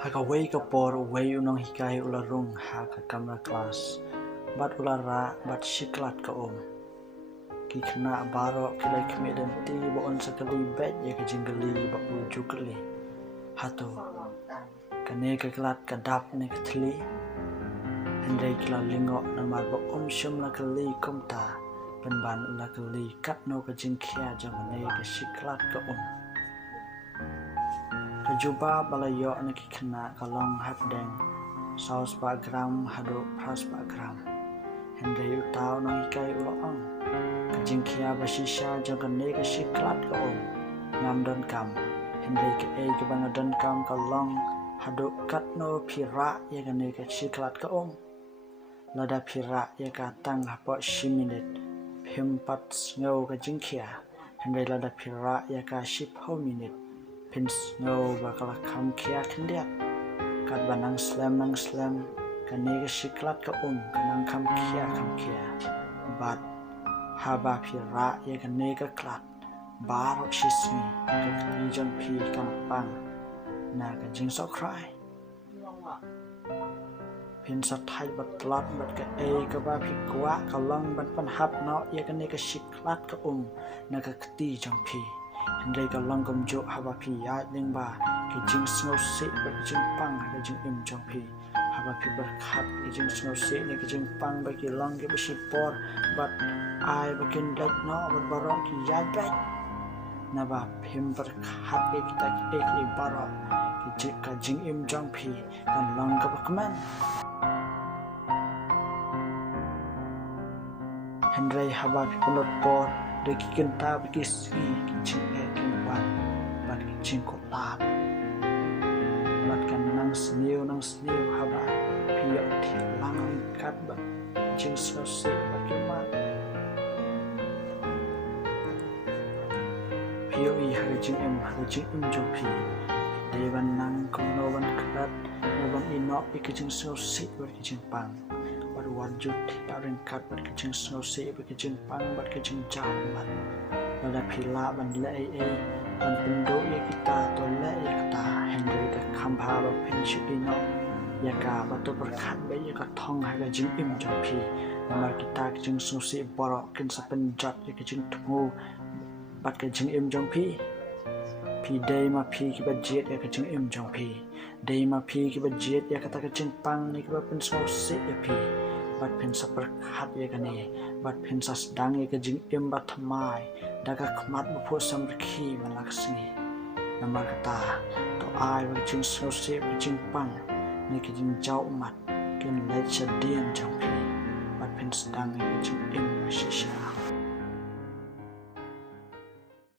Haka way ka por way unang hikay ularong haka kamera class bat ulara bat shiklat ka ki kena baro kilay kamidan ti baon sa kali bet ya ka jinggali ba uju kali hato kane ka klat ka dap ne ka tli hendai kila lingo na mar ba shum la kali kumta penban ula kali kat no ka jingkia jang ne ka shiklat ka Kejuba balayo na kikena kalong hapdeng saus pa gram hado pras pa gram hendai utau na hikai uloong kajingkia basisya jangan nega shiklat ka ngam don kam hendai ke ke bangadan kam kalong hado kat no pira ya kan nega shiklat ka lada pira ya ka tang hapo shiminit pimpat ngau kajingkia hendai lada pira ya ka ship ho minute Pins no bakal kam kia kendiat kat banang slam kanega shiklat ka kanang kam kia bat haba pira ya kanega klat barok shismi ka knijon pi kampang na ka jingso cry pin sa thai bat lat bat ka ka ba pi kwa kalong ban pan hap no ya kanega shiklat ka na ka kti jong pi Hendai ka langkom jo haba pi ya ling ba ki jing snow se ba ki jing pang ka jing jong pi haba pi berkhat ki jing snow se ni ki jing pang ba ki lang ki besi por but ai ba kin like no ba barong ki ya back na ba pim berkhat ki kita ki barong ki ka jing jong pi kan lang ka ba keman Hendai haba pi penot por de ki kenta ba ki si ki jing bat kicing kolat bat kan nang sniu haba piyok tilang kat bat kicing sosik bat kemat piyok hari jing jong pi dewan nang kono ban klat ban inok kicing sosik bat kicing pang bat warjut tiaring kat bat kicing sosik bat kicing pang bat kicing jam bat Lada pila ban lei ban pendo ya kita tole ya kata hendai ka khampa ba penshu ino ya ka batu berkhat ba ya ka thong ha ga jing jong pi namar kita jing susi borok kin sa penjat ya ka jing thu bat ka jing jong pi dei ma pi ki ba jet ya ka jing jong pi dei ma pi ki ba jet ya kata ka jing pang ni ki ba pen susi ya pi bat pen sa berkhat ya ka ni bat pen sa sedang ya ka jing bat thamai daga kemat bupu samrki malaksini namar kata to ai wajing sose wajing pang ni kijing jau mat kin lech dian jong pi bat pen sedang wajing masih